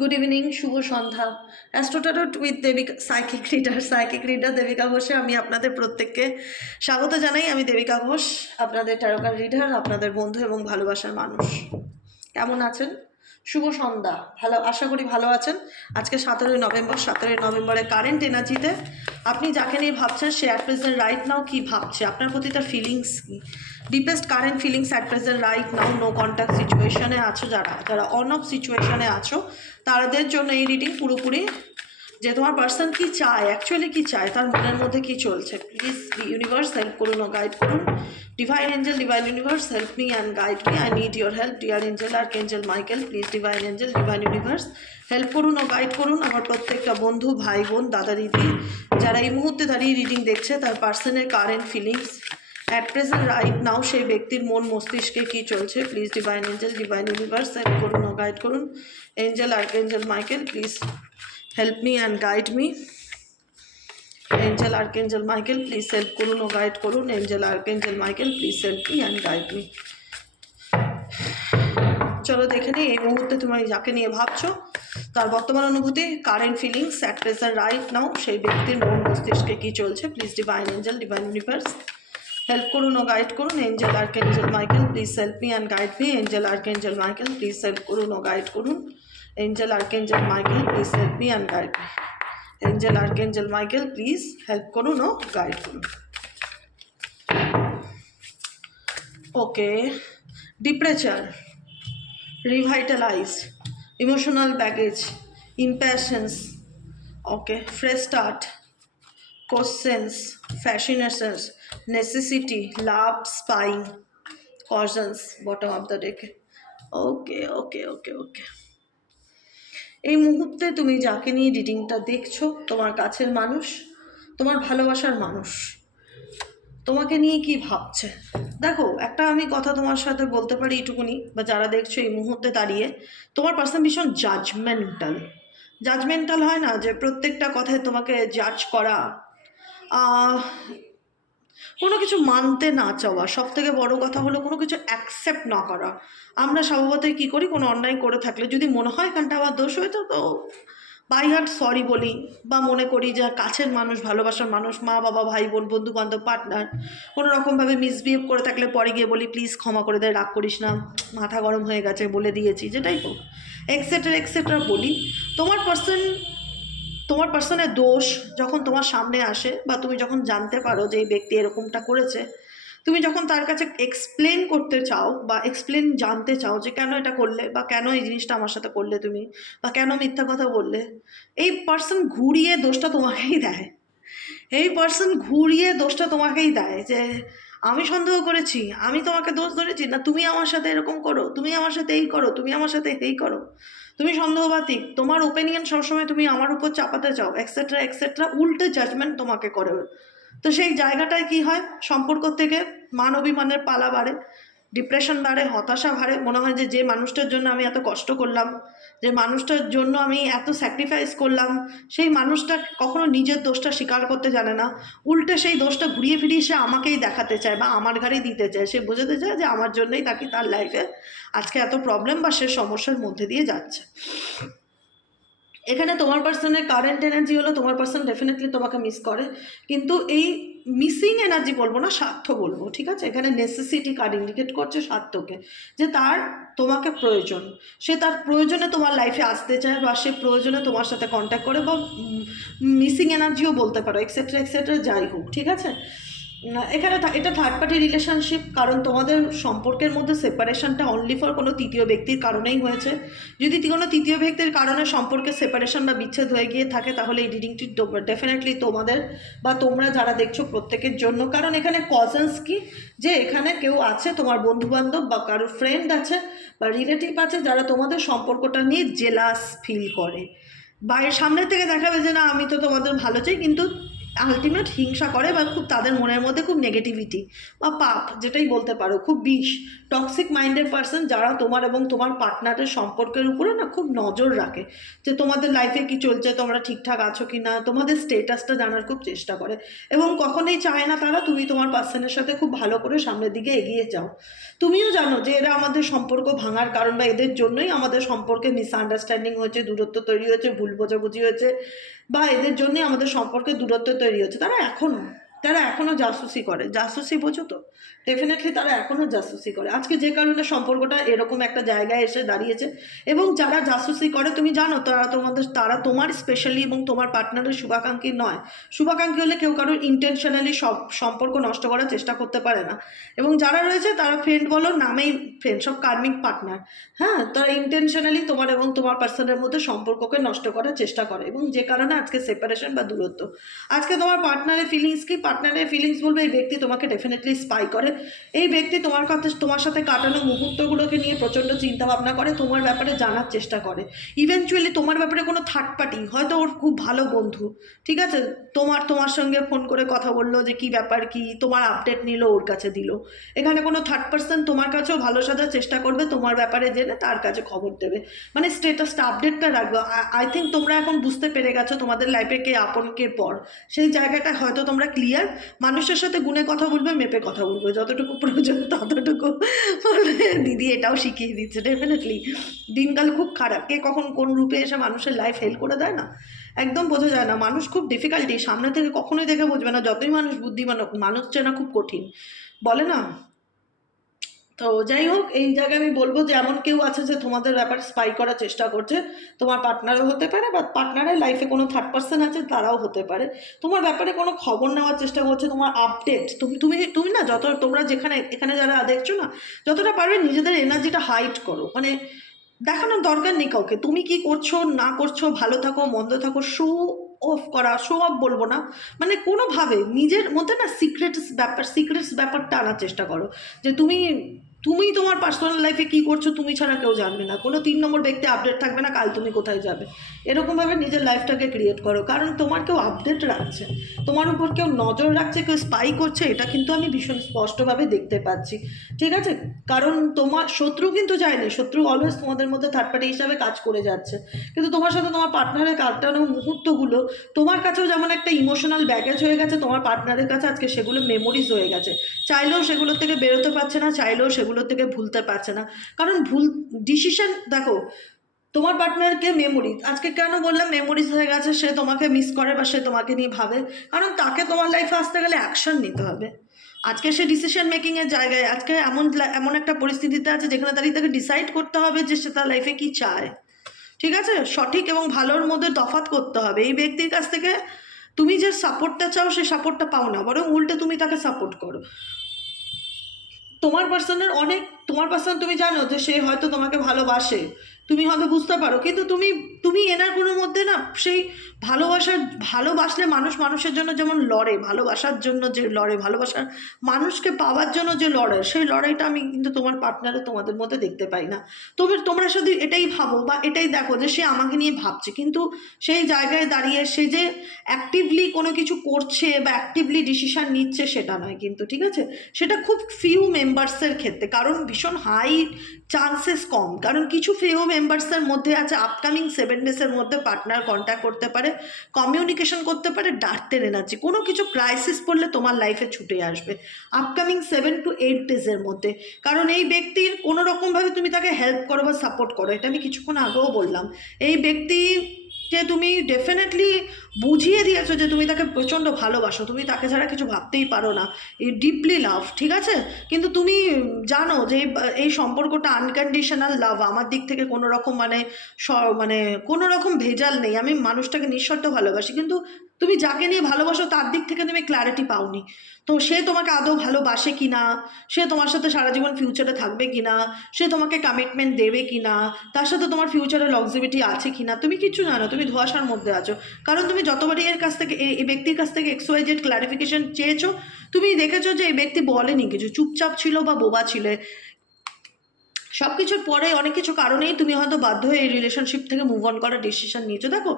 Good evening শুভ সন্ধ্যা। Astrotarot with Debika psychic reader psychic reader Debika ঘোষে আমি আপনাদের প্রত্যেককে স্বাগত জানাই। আমি দেবিকা ঘোষ আপনাদের টারকার রিডার আপনাদের বন্ধু এবং ভালোবাসার মানুষ। কেমন আছেন? শুভ সন্ধ্যা। ভালো, আশা করি ভালো আছেন। আজকে সতেরোই নভেম্বর, সতেরোই নভেম্বরে কারেন্ট এনার্জিতে আপনি যাকে নিয়ে ভাবছেন, সে অ্যাট প্রেজেন্ট রাইট নাও কী ভাবছে? আপনার প্রতি তার feelings key? Deepest current feelings at present right now no contact সিচুয়েশনে আছো যারা? যারা অন অফ সিচুয়েশনে আছো, তাদের জন্য এই রিডিং পুরোপুরি যে তোমার পার্সন কি চায় অ্যাকচুয়ালি কি চায়, তার মনের মধ্যে কি চলছে? প্লিজ ইউনিভার্স হেল্প করুন, ও গাইড করুন। Divine angel divine universe help me and guide me I need your help dear angel R angel Michael please divine angel divine universe help করুন, ও গাইড করুন। আমার প্রত্যেকটা বন্ধু, ভাই, বোন, দাদা, দিদি, যারা এই মুহূর্তে দাঁড়িয়ে রিডিং দেখছে, তার পার্সনের current feelings at present right now সেই ব্যক্তির মন, মস্তিষ্কে কী চলছে? Please divine angel divine universe help করুন, ও গাইড করুন। Angel archangel Michael please help me and guide me angel archangel Michael please help করুন ও গাইড করুন angel archangel Michael please help me and guide me চলো দেখে নিই এই মুহূর্তে তুমি যাকে নিয়ে ভাবছ, তার বর্তমান অনুভূতি current feelings at present right now সেই ব্যক্তির মন মস্তিষ্কে কী চলছে please divine angel divine universe help করুন ও গাইড করুন angel archangel Michael please help me and guide me angel archangel Michael please help করুন ও গাইড করুন angel archangel Michael please help me and guide me angel archangel Michael please help করুন ও guide করুন okay ডিপ্রেচার revitalize emotional baggage impatience okay fresh start questions fascinations necessity love spying cautions bottom of the deck ওকে ওকে ওকে ওকে এই মুহূর্তে তুমি যাকে নিয়ে রিডিংটা দেখছ, তোমার কাছের মানুষ, তোমার ভালোবাসার মানুষ, তোমাকে নিয়ে কি ভাবছে? দেখো, একটা আমি কথা তোমার সাথে বলতে পারি এইটুকুনি, বা যারা দেখছ এই মুহূর্তে দাঁড়িয়ে, তোমার পার্সন ভীষণ জাজমেন্টাল জাজমেন্টাল হয় না যে প্রত্যেকটা কথায় তোমাকে জাজ করা। কোনো কিছু মানতে না চাওয়া সব থেকে বড় কথা হলো কোনো কিছু অ্যাকসেপ্ট না করা। আমরা স্বভাবতই কী করি? কোনো অন্যায় করে থাকলে, যদি মনে হয় এখানটা আমার দোষ হয়েছে তো বাই হার্ট সরি বলি বা মনে করি যে কাছের মানুষ, ভালোবাসার মানুষ, মা, বাবা, ভাই, বোন বন্ধু বান্ধব পার্টনার কোনো রকমভাবে মিসবিহেভ করে থাকলে পরে গিয়ে বলি প্লিজ ক্ষমা করে দেয় রাগ করিস না, মাথা গরম হয়ে গেছে, বলে দিয়েছি। যেটাই হোক এক্সেট্রা এক্সেট্রা বলি। তোমার পার্সন তোমার পার্সনের দোষ যখন তোমার সামনে আসে বা তুমি যখন জানতে পারো যে এই ব্যক্তি এরকমটা করেছে, তুমি যখন তার কাছে এক্সপ্লেন করতে চাও বা এক্সপ্লেন জানতে চাও যে কেন এটা করলে বা কেন এই জিনিসটা আমার সাথে করলে তুমি বা কেন মিথ্যা কথা বললে, এই পার্সন ঘুরিয়ে দোষটা তোমাকেই দেয়। এই পার্সন ঘুরিয়ে দোষটা তোমাকেই দেয় যে আমি সন্দেহ করেছি, আমি তোমাকে দোষ ধরেছি, না তুমি আমার সাথে এরকম করো, তুমি আমার সাথে এই করো, তুমি আমার সাথে এই করো। তুমি সন্দেহবাতিক তোমার ওপিনিয়ন সবসময় তুমি আমার উপর চাপাতে চাও এক্সেট্রা এক্সেট্রা উল্টে জাজমেন্ট তোমাকে করে। তো সেই জায়গাটায় কি হয়? সম্পর্ক থেকে মান অভিমানের পালা বাড়ে ডিপ্রেশন বাড়ে, হতাশা বাড়ে। মনে হয় যে যে মানুষটার জন্য আমি এত কষ্ট করলাম যে মানুষটার জন্য আমি এত স্যাক্রিফাইস করলাম, সেই মানুষটা কখনো নিজের দোষটা স্বীকার করতে জানে না। উল্টে সেই দোষটা ঘুরিয়ে ফিরিয়ে সে আমাকেই দেখাতে চায় বা আমার ঘাড়েই দিতে চায়। সে বোঝাতে চায় যে আমার জন্যই তাকে তার লাইফে আজকে এত প্রবলেম বা সে সমস্যার মধ্যে দিয়ে যাচ্ছে। এখানে তোমার পার্সনের কারেন্ট এনার্জি হলো, তোমার পার্সন ডেফিনেটলি তোমাকে মিস করে। কিন্তু এই মিসিং এনার্জি বলব না, স্বার্থ বলব, ঠিক আছে? এখানে নেসেসিটি কার্ড ইন্ডিকেট করছে স্বার্থকে, যে তার তোমাকে প্রয়োজন। সে তার প্রয়োজনে তোমার লাইফে আসতে চায় বা সে প্রয়োজনে তোমার সাথে কন্ট্যাক্ট করে বা মিসিং এনার্জিও বলতে পারো এক্সেট্রা এক্সেট্রা যাই হোক, ঠিক আছে? এখানে এটা থার্ড পার্টি রিলেশনশিপ কারণ তোমাদের সম্পর্কের মধ্যে সেপারেশনটা অনলি ফর কোনো তৃতীয় ব্যক্তির কারণেই হয়েছে। যদি কোনো তৃতীয় ব্যক্তির কারণে সম্পর্কে সেপারেশন বা বিচ্ছেদ হয়ে গিয়ে থাকে, তাহলে এই রিডিংটি ডেফিনেটলি তোমাদের বা তোমরা যারা দেখছ প্রত্যেকের জন্য। কারণ এখানে কজন্স কি? যে এখানে কেউ আছে, তোমার বন্ধুবান্ধব বা কারোর ফ্রেন্ড আছে বা রিলেটিভ আছে, যারা তোমাদের সম্পর্কটা নিয়ে জেলাস ফিল করে। বাইরের সামনে থেকে দেখাবে যে, না, আমি তো তোমাদের ভালো চাই। কিন্তু আলটিমেট হিংসা করে বা খুব তাদের মনের মধ্যে খুব নেগেটিভিটি বা পাপ, যেটাই বলতে পারো, খুব বিষ। টক্সিক মাইন্ডেড পার্সন যারা তোমার এবং তোমার পার্টনারের সম্পর্কের উপরে না খুব নজর রাখে যে তোমাদের লাইফে কি চলছে, তোমরা ঠিকঠাক আছো কি না তোমাদের স্টেটাসটা জানার খুব চেষ্টা করে। এবং কখনোই চায় না তারা তুমি তোমার পার্সনের সাথে খুব ভালো করে সামনের দিকে এগিয়ে যাও। তুমিও জানো যে এরা আমাদের সম্পর্ক ভাঙার কারণ বা এদের জন্যই আমাদের সম্পর্কে মিসআন্ডারস্ট্যান্ডিং হয়েছে, দূরত্ব তৈরি হয়েছে, ভুল বোঝাবুঝি হয়েছে। বা এদের জন্যে আমাদের সম্পর্কে দূরত্ব তৈরি হচ্ছে তারা এখনও তারা এখনও জাসুসি করে। জাসুসি বোঝো তো? ডেফিনেটলি তারা এখনও জাসুসি করে। আজকে যে কারণে সম্পর্কটা এরকম একটা জায়গায় এসে দাঁড়িয়েছে এবং যারা জাসুসি করে, তুমি জানো তারা তোমাদের, তারা তোমার স্পেশালি এবং তোমার পার্টনারের শুভাকাঙ্ক্ষী নয়। শুভাকাঙ্ক্ষী হলে কেউ কারোর ইন্টেনশনালি সব সম্পর্ক নষ্ট করার চেষ্টা করতে পারে না। এবং যারা রয়েছে তারা ফ্রেন্ড বলো, নামেই ফ্রেন্ড সব কার্মিক পার্টনার হ্যাঁ তারা ইন্টেনশনালি তোমার এবং তোমার পার্সনের মধ্যে সম্পর্ককে নষ্ট করার চেষ্টা করে এবং যে কারণে আজকে সেপারেশন বা দূরত্ব। আজকে তোমার পার্টনারের ফিলিংস কি? পার্টনারের ফিলিংস বলবে, এই ব্যক্তি তোমাকে ডেফিনেটলি স্পাই করে। এই ব্যক্তি তোমার কথা তোমার সাথে কাটানো মুহূর্তগুলোকে নিয়ে প্রচণ্ড চিন্তা ভাবনা করে, তোমার ব্যাপারে জানার চেষ্টা করে। ইভেনচুয়ালি তোমার ব্যাপারে কোনো থার্ড পার্টি হয়তো ওর খুব ভালো বন্ধু, ঠিক আছে? তোমার তোমার সঙ্গে ফোন করে কথা বলল যে কি ব্যাপার, কি তোমার আপডেট নিল, ওর কাছে দিল। এখানে কোনো থার্ড পার্সন তোমার কাছেও ভালো সাজার চেষ্টা করবে, তোমার ব্যাপারে জেনে তার কাছে খবর দেবে। মানে স্টেটাসটা আপডেটটা রাখবে। আই থিঙ্ক তোমরা এখন বুঝতে পেরে গেছো তোমাদের লাইফে কে, আপন কে, পর। সেই জায়গাটা হয়তো তোমরা ক্লিয়ার মানুষের সাথে গুণে কথা বলবে, মেপে কথা বলবে। যতটুকু প্রয়োজন, ততটুকু দিদি এটাও শিখিয়ে দিচ্ছে ডেফিনেটলি দিনকাল খুব খারাপ। কে কখন কোন রূপে এসে মানুষের লাইফ হেল্প করে দেয় না? একদম বোঝা যায় না। মানুষ খুব ডিফিকাল্টি সামনে থেকে কখনোই দেখে বুঝবে না। যতই মানুষ বুদ্ধিমান মানুষ চেনা খুব কঠিন। বলে না? তো যাই হোক, এই জায়গায় আমি বলব যে এমন কেউ আছে যে তোমাদের ব্যাপারে স্পাই করার চেষ্টা করছে। তোমার পার্টনারও হতে পারে বা পার্টনারের লাইফে কোনো থার্ড পার্সন আছে, তারাও হতে পারে। তোমার ব্যাপারে কোনো খবর নেওয়ার চেষ্টা করছে, তোমার আপডেট তুমি তুমি তুমি না যত, তোমরা যেখানে, এখানে যারা দেখছ না, যতটা পারবে নিজেদের এনার্জিটা হাইট করো। মানে দেখানোর দরকার নেই কাউকে। তুমি কি করছ, না করছ, ভালো থাকো, মন্দ থাকো শো অফ করা শো অফ বলব না। মানে কোনোভাবে নিজের মধ্যে না সিক্রেটস ব্যাপার সিক্রেটস ব্যাপারটা আনার চেষ্টা করো। যে তুমি তুমি তোমার পার্সোনাল লাইফে কী করছ তুমি ছাড়া কেউ জানবে না। কোনো তিন নম্বর ব্যক্তি আপডেট থাকবে না, কাল তুমি কোথায় যাবে। এরকমভাবে নিজের লাইফটাকে ক্রিয়েট করো, কারণ তোমার কেউ আপডেট রাখছে। তোমার উপর কেউ নজর রাখছে, কেউ স্পাই করছে, এটা কিন্তু আমি ভীষণ স্পষ্টভাবে দেখতে পাচ্ছি। ঠিক আছে? কারণ তোমার, শত্রু কিন্তু যায়নি। শত্রু অলওয়েজ তোমাদের মধ্যে থার্ড পার্টি হিসাবে কাজ করে যাচ্ছে। কিন্তু তোমার সাথে তোমার পার্টনারের কাটানো মুহূর্তগুলো, তোমার কাছেও যেমন একটা ইমোশনাল ব্যাগেজ হয়ে গেছে, তোমার পার্টনারের কাছে আজকে সেগুলো মেমোরিজ হয়ে গেছে। চাইলেও সেগুলো থেকে বেরোতে পারছে না, চাইলেও সেগুলো থেকে ভুলতে পারছে না। কারণ ভুল ডিসিশন দেখো, তোমার পার্টনারকে মেমোরি আজকে কেন বললাম মেমোরিজ হয়ে গেছে, সে তোমাকে মিস করে বা সে তোমাকে নিয়ে ভাবে। কারণ তাকে তোমার লাইফে আসতে গেলে অ্যাকশন নিতে হবে। আজকে সে ডিসিশন মেকিংয়ের জায়গায়, আজকে এমন এমন একটা পরিস্থিতিতে আছে যেখানে দাঁড়িয়ে তাকে ডিসাইড করতে হবে যে সে তার লাইফে কী চায়। ঠিক আছে? সঠিক এবং ভালোর মধ্যে তফাৎ করতে হবে। এই ব্যক্তির কাছ থেকে তুমি যে সাপোর্টটা চাও সেই সাপোর্টটা পাও না। বরং উল্টে তুমি তাকে সাপোর্ট করো। তোমার পার্সনের অনেক তোমার পার্সন তুমি জানো যে সে হয়তো তোমাকে ভালোবাসে। তুমি হয়তো বুঝতে পারো, কিন্তু তুমি তুমি এনার কোনো মধ্যে না সেই ভালোবাসার, ভালোবাসলে মানুষ মানুষের জন্য যেমন লড়ে, ভালোবাসার জন্য যে লড়ে, ভালোবাসার মানুষকে পাওয়ার জন্য যে লড়ে, সেই লড়াইটা আমি কিন্তু তোমার পার্টনারে তোমাদের মধ্যে দেখতে পাই না। তবে তোমরা শুধু এটাই ভাবো বা এটাই দেখো যে সে আমাকে নিয়ে ভাবছে, কিন্তু সেই জায়গায় দাঁড়িয়ে সে যে অ্যাক্টিভলি কোনো কিছু করছে বা অ্যাক্টিভলি ডিসিশান নিচ্ছে সেটা নয় কিন্তু, ঠিক আছে? সেটা খুব ফিউ মেম্বার্সের ক্ষেত্রে, কারণ ভীষণ হাই চান্সেস কম। কারণ কিছু ফিউ মেম্বার্সের মধ্যে আছে আপকামিং সেভেন ডেসের মধ্যে পার্টনার কন্ট্যাক্ট করতে পারে কমিউনিকেশন করতে পারে ডার্টের এনার্জি কোনো কিছু ক্রাইসিস পড়লে তোমার লাইফে ছুটে আসবে। আপকামিং সেভেন টু এইট ডেজের মধ্যে। কারণ এই ব্যক্তির কোনো রকমভাবে তুমি তাকে হেল্প করো বা সাপোর্ট করো, এটা আমি কিছুক্ষণ আগেও বললাম। এই ব্যক্তি যে তুমি ডেফিনেটলি বুঝিয়ে দিয়েছ যে তুমি তাকে প্রচণ্ড ভালোবাসো। তুমি তাকে ছাড়া কিছু ভাবতেই পারো না। এই ডিপলি লাভ ঠিক আছে? কিন্তু তুমি জানো যে এই- সম্পর্কটা আনকন্ডিশনাল লাভ আমার দিক থেকে কোনো রকম মানে স- মানে কোনো রকম ভেজাল নেই। আমি মানুষটাকে নিঃশর্ত ভালোবাসি। কিন্তু তুমি যাকে নিয়ে ভালোবাসো, তার দিক থেকে তুমি ক্ল্যারিটি পাওনি। তো সে তোমাকে আদৌ ভালোবাসে কি না সে তোমার সাথে সারা জীবন ফিউচারে থাকবে কি না সে তোমাকে কমিটমেন্ট দেবে কি না তার সাথে তোমার ফিউচারে লক্সিবিটি আছে কি না তুমি কিছু জানো, তুমি ধোয়াশার মধ্যে আছো। কারণ তুমি যতবারই এর কাছ থেকে এই এই ব্যক্তির কাছ থেকে এক্স ওয়াই জেড ক্লারিফিকেশন চেয়েছো, তুমি দেখেছ যে এই ব্যক্তি বলেনি কিছু, চুপচাপ ছিল বা বোবা ছিল। সব কিছুর পরে অনেক কিছু কারণেই তুমি হয়তো বাধ্য হয়ে এই রিলেশনশিপ থেকে মুভ অন করার ডিসিশন নিয়েছো। দেখো,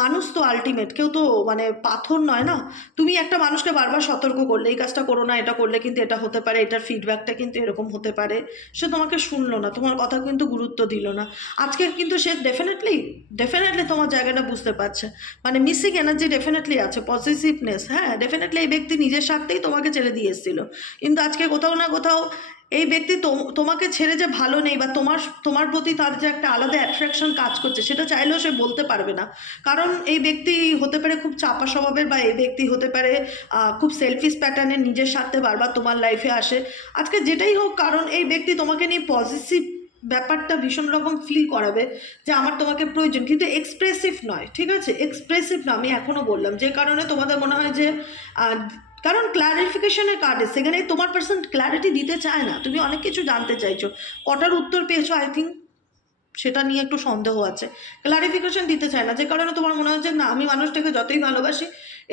মানুষ তো আলটিমেট কেউ তো মানে পাথর নয় না? তুমি একটা মানুষকে বারবার সতর্ক করলে, এই কাজটা করো না, এটা করলে কিন্তু এটা হতে পারে, এটার ফিডব্যাকটা কিন্তু এরকম হতে পারে। সে তোমাকে শুনলো না, তোমার কথা কিন্তু গুরুত্ব দিল না। আজকে কিন্তু সে ডেফিনেটলি ডেফিনেটলি তোমার জায়গাটা বুঝতে পারছে। মানে মিসিং এনার্জি ডেফিনেটলি আছে পজিটিভনেস হ্যাঁ ডেফিনেটলি এই ব্যক্তি নিজের স্বার্থেই তোমাকে ছেড়ে দিয়ে এসেছিল। কিন্তু আজকে কোথাও না কোথাও এই ব্যক্তি তোম- তোমাকে ছেড়ে যে ভালো নেই বা তোমার তোমার প্রতি তার যে একটা আলাদা অ্যাট্রাকশন কাজ করছে, সেটা চাইলেও সে বলতে পারবে না। কারণ এই ব্যক্তি হতে পারে খুব চাপা স্বভাবের বা এই ব্যক্তি হতে পারে খুব সেলফিস প্যাটার্নের নিজের স্বার্থে বারবার তোমার লাইফে আসে। আজকে যেটাই হোক, কারণ এই ব্যক্তি তোমাকে নিয়ে পজিটিভ ব্যাপারটা ভীষণ রকম ফিল করাবে যে আমার তোমাকে প্রয়োজন। কিন্তু এক্সপ্রেসিভ নয়, ঠিক আছে? এক্সপ্রেসিভ না, আমি এখনও বললাম। যে কারণে তোমাদের মনে হয় যে কারণ ক্লারিফিকেশনের কার্ডে সেখানে তোমার পার্সন ক্ল্যারিটি দিতে চায় না। তুমি অনেক কিছু জানতে চাইছো। কটার উত্তর পেয়েছ আই থিঙ্ক সেটা নিয়ে একটু সন্দেহ আছে। ক্লারিফিকেশন দিতে চায় না, যে কারণে তোমার মনে হচ্ছে, না, আমি মানুষটাকে যতই ভালোবাসি,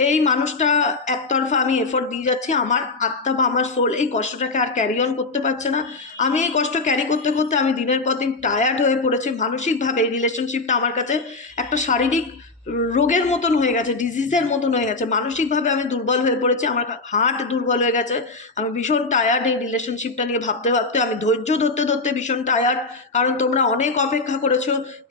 এই মানুষটা একতরফা আমি এফোর্ট দিয়ে যাচ্ছি। আমার আত্মা বা আমার সোল এই কষ্টটাকে আর ক্যারি অন করতে পারছে না। আমি এই কষ্ট ক্যারি করতে করতে আমি দিনের পর দিন টায়ার্ড হয়ে পড়েছি। মানসিকভাবে এই রিলেশনশিপটা আমার কাছে একটা শারীরিক রোগের মতন হয়ে গেছে ডিজিজের মতন হয়ে গেছে। মানসিকভাবে আমি দুর্বল হয়ে পড়েছি, আমার হার্ট দুর্বল হয়ে গেছে। আমি ভীষণ টায়ার্ড এই রিলেশনশিপটা নিয়ে ভাবতে ভাবতে, আমি ধৈর্য ধরতে ধরতে ভীষণ টায়ার্ড কারণ তোমরা অনেক অপেক্ষা করেছ,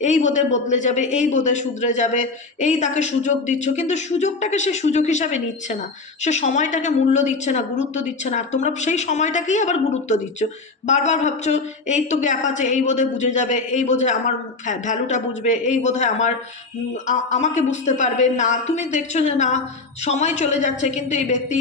এই বোধে বদলে যাবে, এই বোধে শুধরে যাবে, এই তাকে সুযোগ দিচ্ছ। কিন্তু সুযোগটাকে সে সুযোগ হিসাবে নিচ্ছে না। সে সময়টাকে মূল্য দিচ্ছে না, গুরুত্ব দিচ্ছে না। আর তোমরা সেই সময়টাকেই আবার গুরুত্ব দিচ্ছ। বারবার ভাবছ, এই তো গ্যাপ আছে, এই বোধে বুঝে যাবে, এই বোধে আমার ভ্যালুটা বুঝবে, এই বোধে আমার আমাকে বুঝতে পারবে না। তুমি দেখছ যে না সময় চলে যাচ্ছে কিন্তু এই ব্যক্তি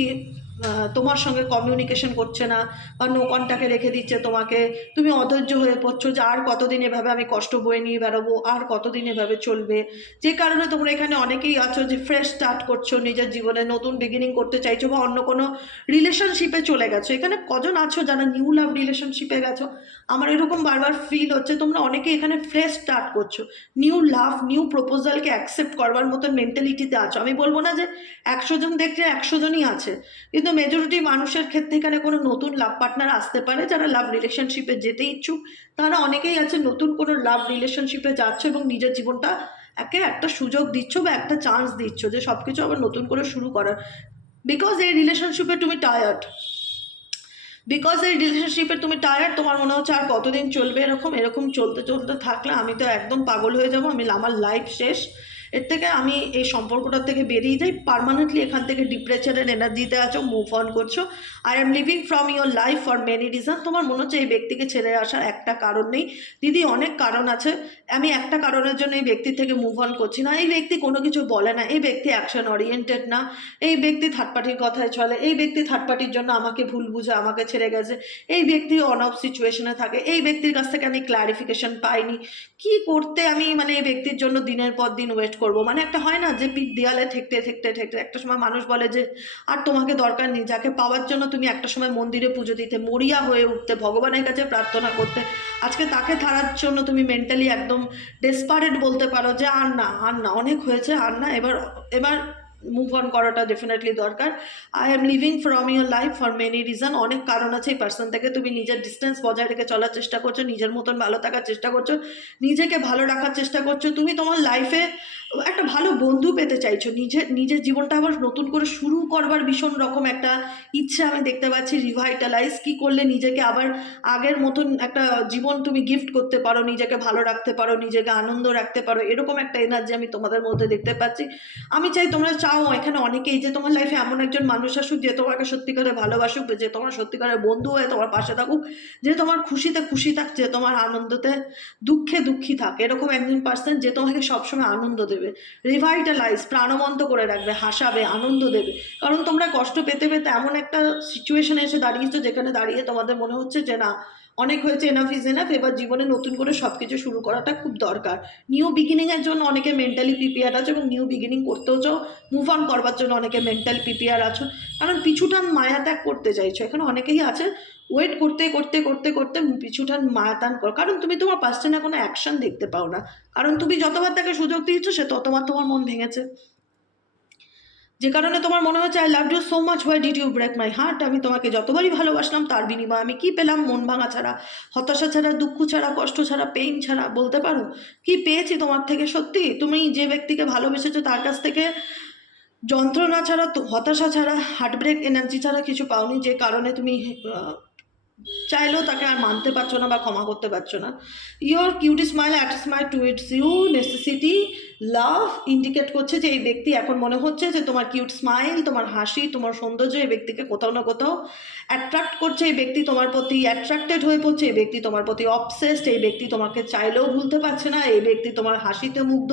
তোমার সঙ্গে কমিউনিকেশন করছে না বা নো কন্ট্যাক্টে রেখে দিচ্ছে তোমাকে। তুমি অধৈর্য হয়ে পড়ছো যে আর কতদিন এভাবে আমি কষ্ট বয়ে নিয়ে বেরোবো আর কতদিন এভাবে চলবে? যে কারণে তোমরা এখানে অনেকেই আছো যে ফ্রেশ স্টার্ট করছ, নিজের জীবনে নতুন বিগিনিং করতে চাইছো বা অন্য কোনো রিলেশনশিপে চলে গেছো। এখানে কজন আছো যারা নিউ লাভ রিলেশনশিপে গেছো? আমার এরকম বারবার ফিল হচ্ছে, তোমরা অনেকে এখানে ফ্রেশ স্টার্ট করছ। নিউ লাভ নিউ প্রপোজালকে অ্যাকসেপ্ট করবার মতন মেন্টালিটিতে আছো। আমি বলব না যে একশো জন দেখলে একশো জনই আছে। কিন্তু মেজরিটি মানুষের ক্ষেত্রে এখানে কোনো নতুন লাভ পার্টনার আসতে পারে, যারা লাভ রিলেশনশিপে যেতে ইচ্ছুক। তারা অনেকেই আছে নতুন কোনো লাভ রিলেশনশিপে যাচ্ছে এবং নিজের জীবনটা একে একটা সুযোগ দিচ্ছ বা একটা চান্স দিচ্ছ যে সব কিছু আবার নতুন করে শুরু করার। বিকজ এই রিলেশনশিপে তুমি টায়ার্ড বিকজ এই রিলেশনশিপে তুমি টায়ার্ড তোমার মনে হচ্ছে আর কতদিন চলবে এরকম? এরকম চলতে চলতে থাকলে আমি তো একদম পাগল হয়ে যাব, আমি, আমার লাইফ শেষ। এর থেকে আমি এই সম্পর্কটার থেকে বেরিয়ে যাই পার্মানেন্টলি এখান থেকে ডিপ্রেশনের এনার্জিতে আছো মুভ অন করছ। I am living from your life for many reason তোমার মনে হচ্ছে এই ব্যক্তিকে ছেড়ে আসার একটা কারণ নেই। দিদি, অনেক কারণ আছে। আমি একটা কারণের জন্য এই ব্যক্তির থেকে মুভ অন করছি না। এই ব্যক্তি কোনো কিছু বলে না। এই ব্যক্তি অ্যাকশন ওরিয়েন্টেড না। এই ব্যক্তি থার্ড পার্টির কথায় চলে। এই ব্যক্তি থার্ড পার্টির জন্য আমাকে ভুল বুঝে আমাকে ছেড়ে গেছে। এই ব্যক্তি অন অফ সিচুয়েশনে থাকে। এই ব্যক্তির কাছ থেকে আমি ক্লারিফিকেশন পাইনি। কি করতে আমি মানে এই ব্যক্তির জন্য দিনের পর দিন ওয়েট করব। মানে একটা হয় না যে পিঠ দেয়ালে ঠেকতে ঠেকতে ঠেকতে। একটা সময় মানুষ বলে যে, আর তোমাকে দরকার নেই, যাকে পাওয়ার জন্য তুমি একটা সময় মন্দিরে পুজো দিতে, মরিয়া হয়ে উঠতে, ভগবানের কাছে প্রার্থনা করতে। আজকে তাকে থারার জন্য তুমি মেন্টালি একদম ডেসপারেট বলতে পারো যে, আর না আর না। অনেক হয়েছে, আর না, এবার এবার মুভ অন করাটা ডেফিনেটলি দরকার। I am living from your life for many reason অনেক কারণ আছে এই পার্সন থেকে। তুমি নিজের ডিস্টেন্স বজায় রেখে চলার চেষ্টা করছ, নিজের মতন ভালো থাকার চেষ্টা করছ, নিজেকে ভালো রাখার চেষ্টা করছ। তুমি তোমার লাইফে একটা ভালো বন্ধু পেতে চাইছো। নিজের নিজের জীবনটা আবার নতুন করে শুরু করবার ভীষণ রকম একটা ইচ্ছে আমি দেখতে পাচ্ছি। রিভাইটালাইজ কি করলে নিজেকে আবার আগের মতন একটা জীবন তুমি গিফট করতে পারো, নিজেকে ভালো রাখতে পারো, নিজেকে আনন্দ রাখতে পারো। এরকম একটা এনার্জি আমি তোমাদের মধ্যে দেখতে পাচ্ছি। আমি চাই তোমরা চাও এখানে অনেকেই যে তোমার লাইফে এমন একজন মানুষ আসুক যে তোমাকে সত্যিকারে ভালোবাসুক, যে তোমার সত্যিকারের বন্ধু হয়ে তোমার পাশে থাকুক, যে তোমার খুশিতে খুশি থাক, যে তোমার আনন্দতে দুঃখে দুঃখী থাক। এরকম একজন পার্সন যে তোমাকে সবসময় আনন্দ দেবে রিভাইটালাইজ প্রাণবন্ত করে রাখবে, হাসাবে, আনন্দ দেবে। কারণ তোমরা কষ্ট পেতে পেতে এমন একটা সিচুয়েশনে এসে দাঁড়িয়েছো যেখানে দাঁড়িয়ে তোমাদের মনে হচ্ছে যে না অনেক হয়েছে এনাফ ইজ এনাফ এবার জীবনে নতুন করে সব কিছু শুরু করাটা খুব দরকার। নিউ বিগিনিংয়ের জন্য অনেকে মেন্টালি প্রিপেয়ার আছে এবং নিউ বিগিনিং করতেও চাও। মুভ অন করবার জন্য অনেকে মেন্টাল প্রিপেয়ার আছো। কারণ পিছুটান মায়া ত্যাগ করতে চাইছো। এখানে অনেকেই আছে ওয়েট করতে করতে করতে করতে পিছুটান মায়াতান কর। কারণ তুমি তোমার পার্সনে কোনো অ্যাকশন দেখতে পাও না। কারণ তুমি যতবার তাকে সুযোগ দিয়েছ, সে ততবার তোমার মন ভেঙেছে। যে কারণে তোমার মনে হচ্ছে I love you so much why did you break my heart আমি তোমাকে যতবারই ভালোবাসলাম, তার বিনিময় আমি কি পেলাম? মন ভাঙা ছাড়া, হতাশা ছাড়া, দুঃখ ছাড়া, কষ্ট ছাড়া পেইন ছাড়া, বলতে পারো? কি পেয়েছি তোমার থেকে সত্যি? তুমি যে ব্যক্তিকে ভালোবেসেছো, তার কাছ থেকে যন্ত্রণা ছাড়া, হতাশা ছাড়া হার্ট ব্রেক এনার্জি ছাড়া কিছু পাওনি, যে কারণে তুমি চাইলেও তাকে আর মানতে পারছ না বা ক্ষমা করতে পারছ না। Your cutie smile at smile to it's you necessity love indicate করছে যে এই ব্যক্তি এখন মনে হচ্ছে যে তোমার কিউট স্মাইল তোমার হাসি, তোমার সৌন্দর্য এই ব্যক্তিকে কোথাও না কোথাও অ্যাট্রাক্ট করছে। এই ব্যক্তি তোমার প্রতি অ্যাট্রাক্টেড হয়ে পড়ছে, এই ব্যক্তি তোমার প্রতি অবসেসড এই ব্যক্তি তোমাকে চাইলেও ভুলতে পারছে না। এই ব্যক্তি তোমার হাসিতে মুগ্ধ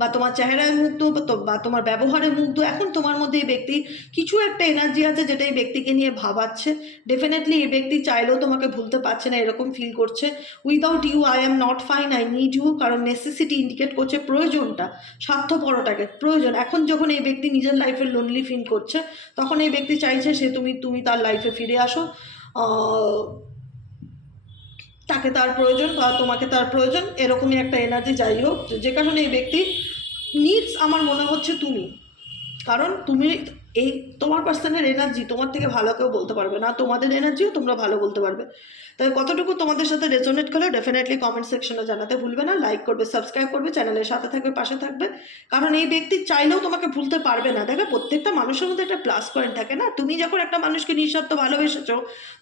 বা তোমার চেহারায় মুগ্ধ বা তোমার ব্যবহারে মুগ্ধ। এখন তোমার মধ্যে এই ব্যক্তি কিছু একটা এনার্জি আছে যেটা এই ব্যক্তিকে নিয়ে ভাবাচ্ছে। ডেফিনেটলি এই ব্যক্তি চাইলেও তোমাকে ভুলতে পারছে না, এরকম ফিল করছে। Without you I am not fine I need you কারণ নেসেসিটি ইন্ডিকেট করছে প্রয়োজনটা স্বার্থপরটাকে প্রয়োজন। এখন যখন এই ব্যক্তি নিজের লাইফে লোনলি ফিল করছে, তখন এই ব্যক্তি চাইছে সে তুমি তুমি তার লাইফে ফিরে আসো। তাকে তার প্রয়োজন বা তোমাকে তার প্রয়োজন, এরকমই একটা এনার্জি যাই হোক। যে কারণে এই ব্যক্তি নিডস আমার মনে হচ্ছে তুমি। কারণ তুমি এই তোমার পার্সনের এনার্জি তোমার থেকে ভালো কেউ বলতে পারবে না, তোমাদের এনার্জিও তোমরা ভালো বলতে পারবে। তাই কতটুকু তোমাদের সাথে রেজোনেট করলে ডেফিনেটলি কমেন্ট সেকশনে জানাতে ভুলবে না লাইক করবে সাবস্ক্রাইব করবে চ্যানেলের সাথে থাকবে, পাশে থাকবে। কারণ এই ব্যক্তি চাইলেও তোমাকে ভুলতে পারবে না। দেখো প্রত্যেকটা মানুষের মধ্যে একটা প্লাস পয়েন্ট থাকে না? তুমি যখন একটা মানুষকে নিঃস্বার্থ ভালোবেসেছো,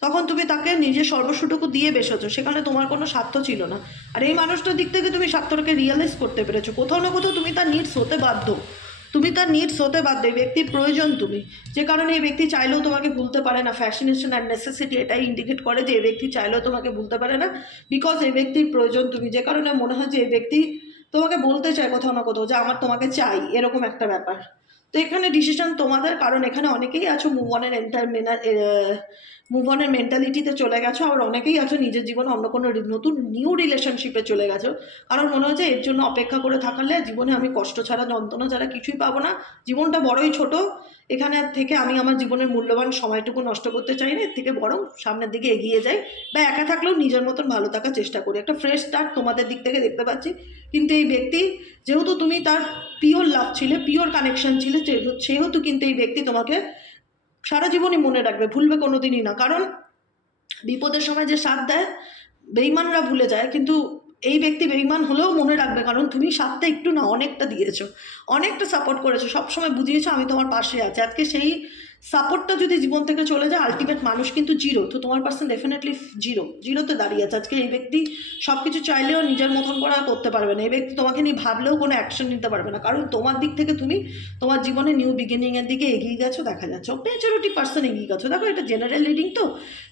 তখন তুমি তাকে নিজের সর্বস্বটুকু দিয়ে বেসেছো। সেখানে তোমার কোনো স্বার্থ ছিল না। আর এই মানুষটার দিক থেকে তুমি স্বার্থটাকে রিয়েলাইজ করতে পেরেছ। কোথাও না কোথাও তুমি তার নিডস হতে বাধ্য। তুমি তার নিডস হতে বাধ্য এই ব্যক্তির প্রয়োজন তুমি। যে কারণে এই ব্যক্তি চাইলেও তোমাকে ভুলতে পারে না। ফ্যাশনেশন অ্যান্ড নেসেসিটি এটাই ইন্ডিকেট করে যে এই ব্যক্তি চাইলেও তোমাকে ভুলতে পারে না। বিকজ এই ব্যক্তির প্রয়োজন তুমি। যে কারণে মনে হয় যে এই ব্যক্তি তোমাকে বলতে চায় কোথাও না কোথাও যে আমার তোমাকে চাই, এরকম একটা ব্যাপার। তো এখানে ডিসিশন তোমাদের, কারণ এখানে অনেকেই আছো মুভ অনের এন্টার মুভ অনের মেন্টালিটিতে চলে গেছো, আবার অনেকেই আছো নিজের জীবনে অন্য কোনো নতুন নিউ রিলেশনশিপে চলে গেছো। কারণ মনে হচ্ছে এর জন্য অপেক্ষা করে থাকলে জীবনে আমি কষ্ট ছাড়া যন্ত্রণা ছাড়া কিছুই পাবো না। জীবনটা বড়ই ছোট এখানে থেকে আমি আমার জীবনের মূল্যবান সময়টুকু নষ্ট করতে চাই না, এর থেকে বরং সামনের দিকে এগিয়ে যাই বা একা থাকলেও নিজের মতন ভালো থাকার চেষ্টা করি। একটা ফ্রেশ স্টার্ট তোমাদের দিক থেকে দেখতে পাচ্ছি। কিন্তু এই ব্যক্তি, যেহেতু তুমি তার পিওর লাভ ছিলে পিওর কানেকশন ছিলে সেহেতু কিন্তু এই ব্যক্তি তোমাকে সারা জীবনই মনে রাখবে, ভুলবে কোনো দিনই না। কারণ বিপদের সময় যে সাথ দেয়, বেইমানরা ভুলে যায়, কিন্তু এই ব্যক্তি বেইমান হলেও মনে রাখবে, কারণ তুমি সাথে একটু না, অনেকটা দিয়েছ, অনেকটা সাপোর্ট করেছ, সবসময় বুঝিয়েছো আমি তোমার পাশে আছি। আজকে সেই সাপোর্টটা যদি জীবন থেকে চলে যায় আলটিমেট মানুষ কিন্তু জিরো তো তোমার পার্সন ডেফিনেটলি জিরো জিরোতে দাঁড়িয়ে আছে। আজকে এই ব্যক্তি সব কিছু চাইলেও নিজের মতন করে আর করতে পারবে না। এই ব্যক্তি তোমাকে নিয়ে ভাবলেও কোনো অ্যাকশন নিতে পারবে না। কারণ তোমার দিক থেকে তুমি তোমার জীবনে নিউ বিগিনিংয়ের দিকে এগিয়ে গেছো, দেখা যাচ্ছে। মেজরিটি পার্সন এগিয়ে গেছো। দেখো, এটা জেনারেল রিডিং তো।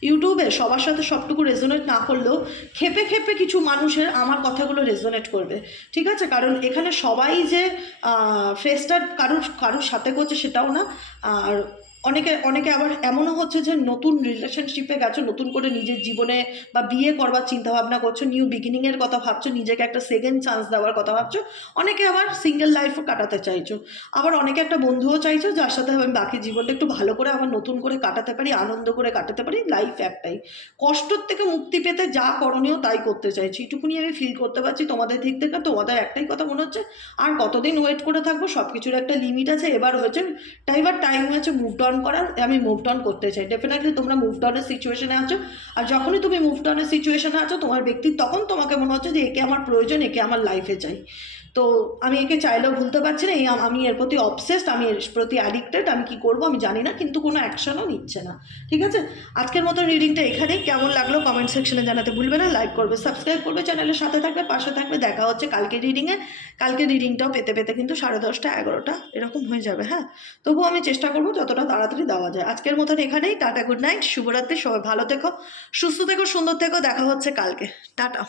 ইউটিউবে সবার সাথে সবটুকু রেজোনেট না করলেও খেপে খেপে কিছু মানুষের আমার কথাগুলো রেজোনেট করবে। ঠিক আছে? কারণ এখানে সবাই যে ফেসটার কারুর কারুর সাথে করছে সেটাও না। আর অনেকে অনেকে আবার এমনও হচ্ছে যে নতুন রিলেশনশিপে গেছো, নতুন করে নিজের জীবনে বা বিয়ে করবার চিন্তা ভাবনা করছ নিউ বিগিনিংয়ের কথা ভাবছ, নিজেকে একটা সেকেন্ড চান্স দেওয়ার কথা ভাবছ, অনেকে আবার সিঙ্গেল লাইফও কাটাতে চাইছো। আবার অনেকে একটা বন্ধুও চাইছো, যার সাথে আমি বাকি জীবনটা একটু ভালো করে আবার নতুন করে কাটাতে পারি, আনন্দ করে কাটাতে পারি লাইফ একটাই। কষ্টর থেকে মুক্তি পেতে যা করণীয় তাই করতে চাইছি। এটুকুনি আমি ফিল করতে পারছি, তোমাদের দিক থেকে তোমাদের একটাই কথা মনে হচ্ছে, আর কতদিন ওয়েট করে থাকব সব কিছুর একটা লিমিট আছে, এবার হয়েছে টাইবার টাইম হয়েছে মুভ অন করা আমি মুভ অন করতে চাই। ডেফিনেটলি তোমরা মুভ অনের সিচুয়েশনে আছো। আর যখনই তুমি মুভ অনের সিচুয়েশনে আছো, তোমার ব্যক্তি, তখন তোমাকে মনে হচ্ছে যে একে আমার প্রয়োজন, একে আমার লাইফে চাই। তো আমি একে চাইলেও ভুলতে পারছি না, এই আম- এর প্রতি অবসেসড আমি এর প্রতি অ্যাডিক্টেড আমি কি করব আমি জানি না, কিন্তু কোনো অ্যাকশনও নিচ্ছে না। ঠিক আছে? আজকের মতো রিডিংটা এখানেই। কেমন লাগল কমেন্ট সেকশনে জানাতে ভুলবে না লাইক করবে সাবস্ক্রাইব করবে চ্যানেলের সাথে থাকবে, পাশে থাকবে, দেখা হচ্ছে কালকে রিডিংয়ে কালকে রিডিংটাও পেতে পেতে কিন্তু সাড়ে দশটা, এগারোটা এরকম হয়ে যাবে হ্যাঁ? তবুও আমি চেষ্টা করব যতটা তাড়াতাড়ি দেওয়া যায়। আজকের মতন এখানেই, টাটা গুড নাইট শুভরাত্রি, সবাই ভালো থেকো, সুস্থ থেকো, সুন্দর থেকো, দেখা হচ্ছে কালকে। টাটা।